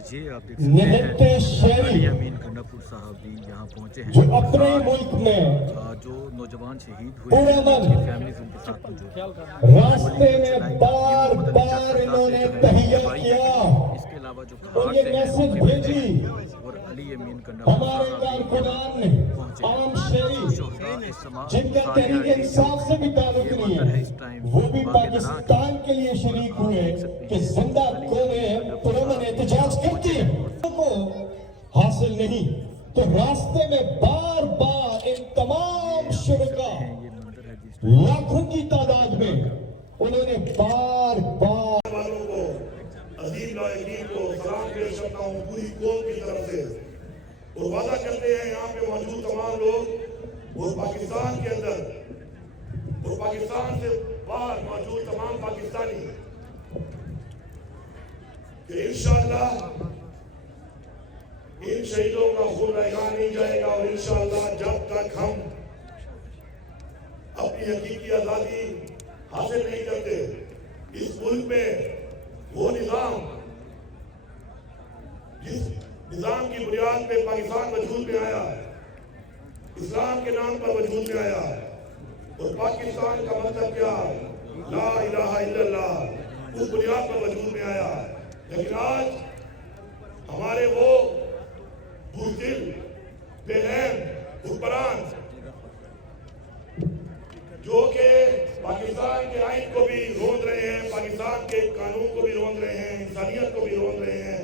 یہ آپ دیکھ سکتے ہیں علی امین گنڈاپور صاحب بھی یہاں پہنچے ہیں جو اپنے ملک میں جو نوجوان شہید ہوئے ہیں ان کی فیملیز ان کے ساتھ موجود ہیں۔ راستے میں بار بار انہوں نے تہیہ کیا اس کے علاوہ جو اور کھاڑ یہ سے ہیں ان میسج کے بیٹے بھیجی اور علی امین گنڈاپور ہمارے صاحب بھی کارکنان نے یہاں پہنچے عام ہیں۔ شہری شہداء اسما جن کا تحریک انصاف سے بھی تعلق یہ نہیں منظر ہے ہے اس ٹائم وہ بھی باغ درا کا پاکستان کے لیے شریک آپ ہوئے دیکھ سکتے کہ ہیں زندہ علی قومیں امین گنڈاپور پرامن صاحب احتجاج یہاں کرتی پہنچے ہیں ہیں۔ کو حاصل نہیں تو راستے میں بار بار ان تمام شرکا یہ منظر ہے جس ٹائم لاکھوں کی تعداد میں انہوں نے بار بار والوں کو عظیم لائقین کو سلام پیش کرتا ہوں پوری قوم کی طرف سے اور وعدہ کرتے ہیں یہاں پہ موجود تمام لوگ اور پاکستان کے اندر اور پاکستان سے باہر موجود تمام پاکستانی کہ انشاءاللہ ان شہیدوں کا خون رہا نہیں جائے گا اور انشاءاللہ جب تک ہم اپنی حقیقی آزادی حاصل نہیں کرتے اس ملک میں وہ نظام جس نظام کی بنیاد پہ پاکستان وجود میں آیا اسلام کے نام پر وجود میں آیا اور پاکستان کا مطلب کیا لا الہ الا اللہ اس بنیاد پر وجود میں آیا لیکن آج ہمارے وہ بزدل بے رحم حکمران جو کہ پاکستان کے آئین کو بھی روند رہے ہیں پاکستان کے قانون کو بھی روند رہے ہیں انسانیت کو بھی روند رہے ہیں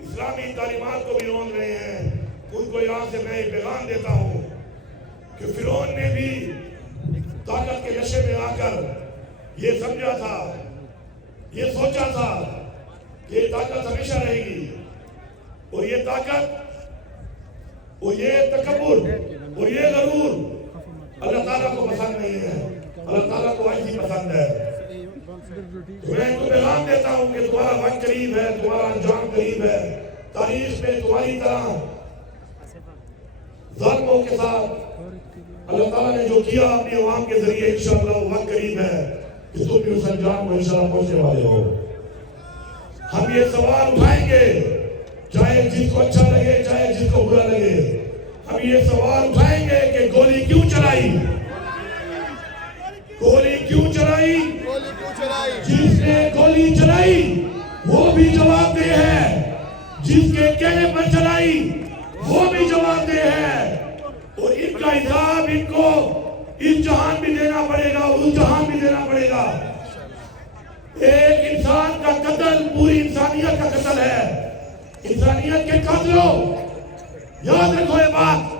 اسلامی تعلیمات کو بھی روند رہے ہیں ان کو یہاں سے میں ایک پیغام دیتا ہوں کہ فرعون نے بھی طاقت کے نشے میں آ کر یہ سمجھا تھا یہ سوچا تھا کہ یہ طاقت ہمیشہ رہے گی اور یہ طاقت اور یہ تکبر اور یہ غرور اللہ تعالیٰ کو پسند نہیں ہے اللہ تعالیٰ کو عاجزی پسند ہے میں ان کو پیغام دیتا ہوں کہ تمہارا وقت قریب ہے تمہارا انجام قریب ہے تاریخ میں تمہاری طرح ظالموں کے ساتھ اللہ تعالیٰ نے جو کیا اپنی عوام کے ذریعے انشاءاللہ وہ وقت قریب ہے کہ تم بھی اس انجام کو انشاءاللہ پہنچنے والے ہو ہم یہ سوال اٹھائیں گے چاہے جس کو اچھا لگے چاہے جس کو برا لگے ہم یہ سوال اٹھائیں گے کہ گولی کیوں چلائی گولی کیوں چلائی جس نے گولی چلائی وہ بھی جواب دہ ہے جس کے کہنے پر چلائی وہ بھی جواب دہ ہے اور ان کا حساب ان کو اس جہان بھی دینا پڑے گا اور اس جہان بھی دینا پڑے گا ایک انسان کا قتل پوری انسانیت کا قتل ہے انسانیت کے قاتلوں یاد رکھو یہ بات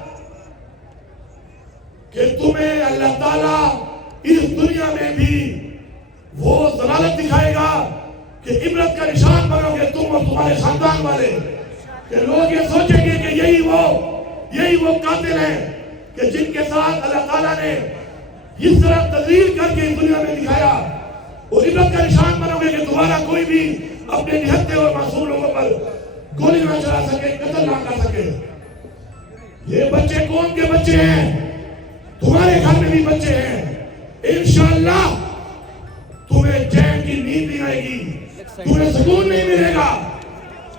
کہ تمہیں اللہ تعالیٰ اس دنیا میں بھی وہ ضلالت دکھائے گا کہ عبرت کا نشان بنو گے تم اور تمہارے خاندان والے کہ لوگ یہ سوچیں گے کہ یہی وہ قاتل ہیں کہ جن کے ساتھ اللہ تعالیٰ نے اس طرح تذلیل کر کے اس دنیا میں دکھایا اور عبرت کا نشان بنو گے کہ تمہارا کوئی بھی اپنے نہتے اور معصوم لوگوں پر گولی نہ چلا سکے قتل نہ کر سکے یہ بچے قوم کے بچے ہیں تمہارے گھر میں بھی بچے ہیں انشاءاللہ تمہیں چین کی نیند نہیں آئے گی تمہیں سکون نہیں ملے گا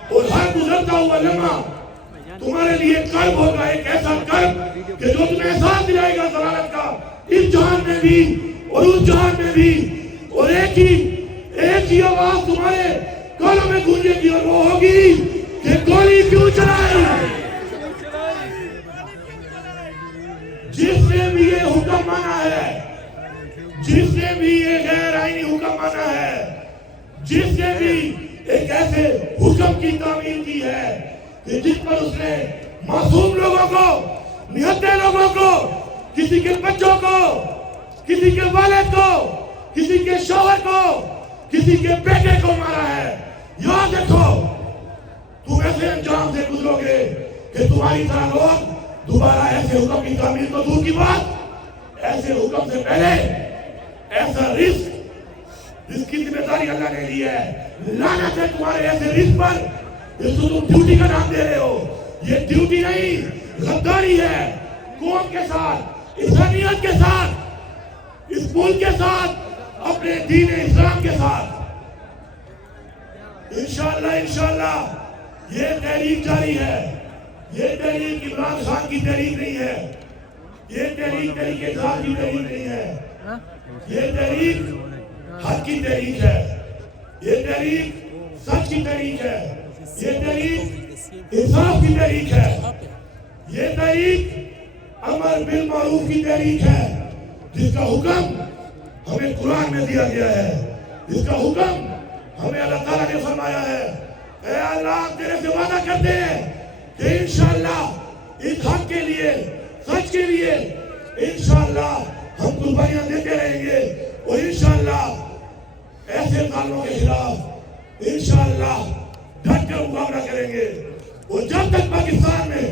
اور ہر گزرتا ہوا لمحہ تمہارے لیے کرب ہوگا ایک ایسا کرب کہ جو تمہیں احساس دلائے گا ضلالت کا اس جہان میں بھی اور اس جہان میں بھی اور ایک ہی آواز تمہارے کانوں میں گونجے گی اور وہ ہوگی کہ گولی کیوں چلائی جس نے بھی یہ حکم مانا ہے جس نے بھی یہ غیر آئینی حکم مانا ہے جس نے بھی ایک ایسے حکم کی تعمیل کی ہے کہ جس پر اس نے معصوم لوگوں کو نہتے لوگوں کو کسی کے بچوں کو کسی کے والد کو کسی کے شوہر کو کسی کے بیٹے کو مارا ہے یاد رکھو تم ایسے انجام سے گزرو گے کہ تمہاری طرح لوگ دوبارہ ایسے حکم کی تعمیل تو دور کی بات ایسے حکم سے پہلے ایسا رزق کی ذمہ داری اللہ نے لی ہے لعنت ہے تمہارے ایسے رزق پر جس کو تم ڈیوٹی کا نام دے رہے ہو یہ ڈیوٹی نہیں غداری ہے قوم کے ساتھ انسانیت کے ساتھ اس ملک کے ساتھ اپنے دین اسلام کے ساتھ انشاءاللہ یہ تحریک جاری ہے. یہ تحریک عمران خان کی تحریک نہیں ہے. یہ تحریک تحریک انصاف کی تحریک نہیں ہے. یہ تحریک حق کی تحریک ہے. یہ تحریک سچ کی تحریک ہے. یہ تحریک انصاف کی تحریک ہے. یہ تحریک امر بالمعروف کی تحریک ہے جس کا حکم ہمیں قرآن میں دیا گیا ہے. جس کا حکم ہمیں اللہ تعالیٰ نے فرمایا ہے. اے اللہ تیرے سے وعدہ کرتے ہیں کہ انشاءاللہ اس حق کے لیے سچ کے لیے انشاءاللہ ہم قربانیاں دیتے رہیں گے اور انشاءاللہ ایسے ظالموں کے خلاف انشاءاللہ ڈٹ کر مقابلہ کریں گے. اور جب تک پاکستان میں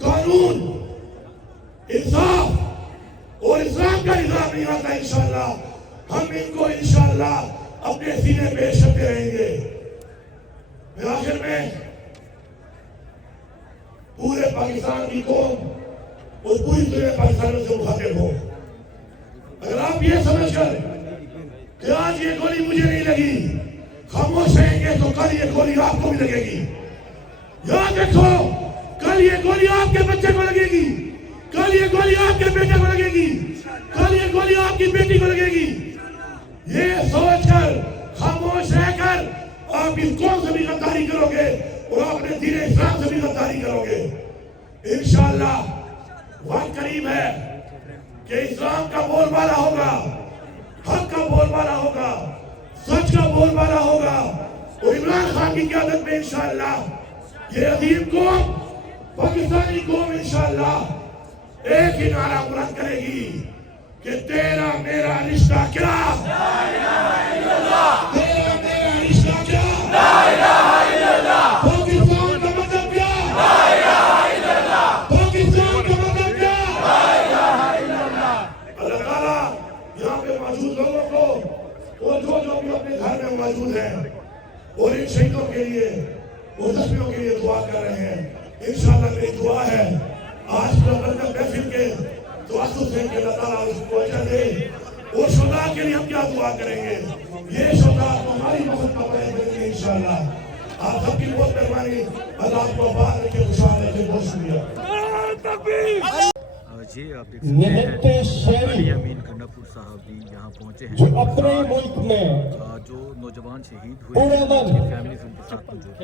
قانون انصاف اور اسلام کا نظام نہیں آتا انشاءاللہ ہم ان کو انشاءاللہ اپنے سینے پیش کرتے رہیں گے. میں آخر میں پورے پاکستان کی قوم اور پوری دنیا پاکستان سے مخاطب ہوں. اگر آپ یہ سمجھ کر کہ آج یہ گولی مجھے نہیں لگی خاموش رہیں گے تو کل یہ گولی آپ کو بھی لگے گی. یاد رکھو کل یہ گولی آپ کے بچے کو لگے گی. کل یہ گولی آپ کے بیٹے کو لگے گی. کل یہ گولی آپ کی بیٹی کو لگے گی. یہ سوچ کر خاموش رہ کر آپ اس قوم سے بھی غداری کرو گے اور اپنے دین اسلام سے بھی غداری کرو گے. انشاءاللہ وقت قریب ہے کہ اسلام کا بول بالا ہوگا, حق کا بول بالا ہوگا, سچ کا بول بالا ہوگا. اور عمران خان کی قیادت میں انشاءاللہ یہ عظیم قوم پاکستانی قوم انشاءاللہ ایک ہی نعرہ بلند کرے گی کہ تیرا میرا رشتہ کیا, تیرا میرا رشتہ کیا, پاکستان کا مطلب کیا, پاکستان کا مطلب کیا. اللہ تعالیٰ یہاں پہ موجود لوگوں کو اور جو بھی اپنے گھر میں موجود ہیں اور ان شہیدوں کے لیے اور زخمیوں کے لیے دعا کر رہے ہیں. انشاءاللہ میری دعا ہے آج کا برکت محفل کے دعاتوں سے کہ اللہ تعالیٰ اس کو اجر دے. اور شہداء کے لیے ہم کیا دعا کریں گے؟ یہ شہداء ہماری مدد کا بیان کریں گے انشاءاللہ. آپ سب کی بہت مہربانی. اللہ آپ کو آباد رکھے, خوشحال رکھے. بہت شکریہ. جی آپ دیکھ سکتے ہیں علی امین گنڈاپور صاحب بھی یہاں پہنچے ہیں جو اپنے ملک میں جو نوجوان شہید ہوئے ہیں ان کی فیملیز ان کے ساتھ موجود.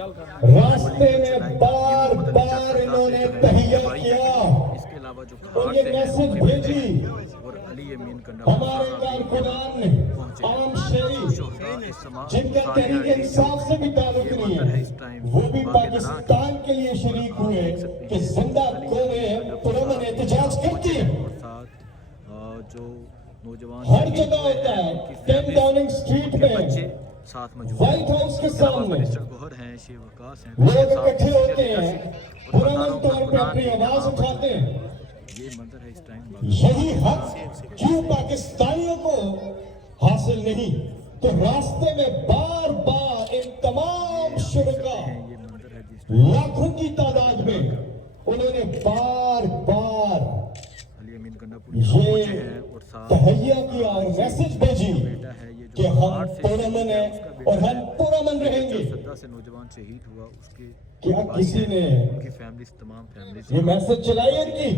راستے میں بار بار انہوں نے تہیہ کیا اس کے علاوہ جو اور یہ میسج بھیجی. اور علی امین گنڈاپور ہمارے کارکنان عام شہری جن کا تحریک انصاف سے بھی تعلق نہیں ہے وہ بھی پاکستان کے لیے شریک ہوئے کہ زندہ قومیں پرامن احتجاج کرتی ہیں. اور ساتھ جو نوجوان ہر جگہ ہوتا ہے. 10 ڈاؤننگ اسٹریٹ میں بچے ساتھ موجود وائٹ ہاؤس کے سامنے مسٹر گوہر ہیں, شیو وقاص ہیں, لوگ اکٹھے ہوتے ہیں, پرامن طور پہ اپنی آواز اٹھاتے ہیں. یہ منظر ہے اس ٹائم. یہی حق کیوں پاکستانیوں کو حاصل نہیں تو راستے میں بار بار ان تمام شرکاء یہ منظر ہے جس لاکھوں کی تعداد میں انہوں نے بار بار علی امین گنڈاپور پہنچے ہیں یہ اور ساتھ تہیہ کیا اور میسج بھیجی بیٹا ہے یہ کہ جو ہم ہارٹ سے پرامن ہیں اور ہم پرامن رہیں گے. سدا سے نوجوان شہید ہوا اس کے کیا کسی نے ان کی فیملیز تمام فیملیز یہ میسج چلائی ان کی؟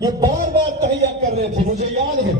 یہ بار بار تہیہ کر رہے تھے, مجھے یاد ہے.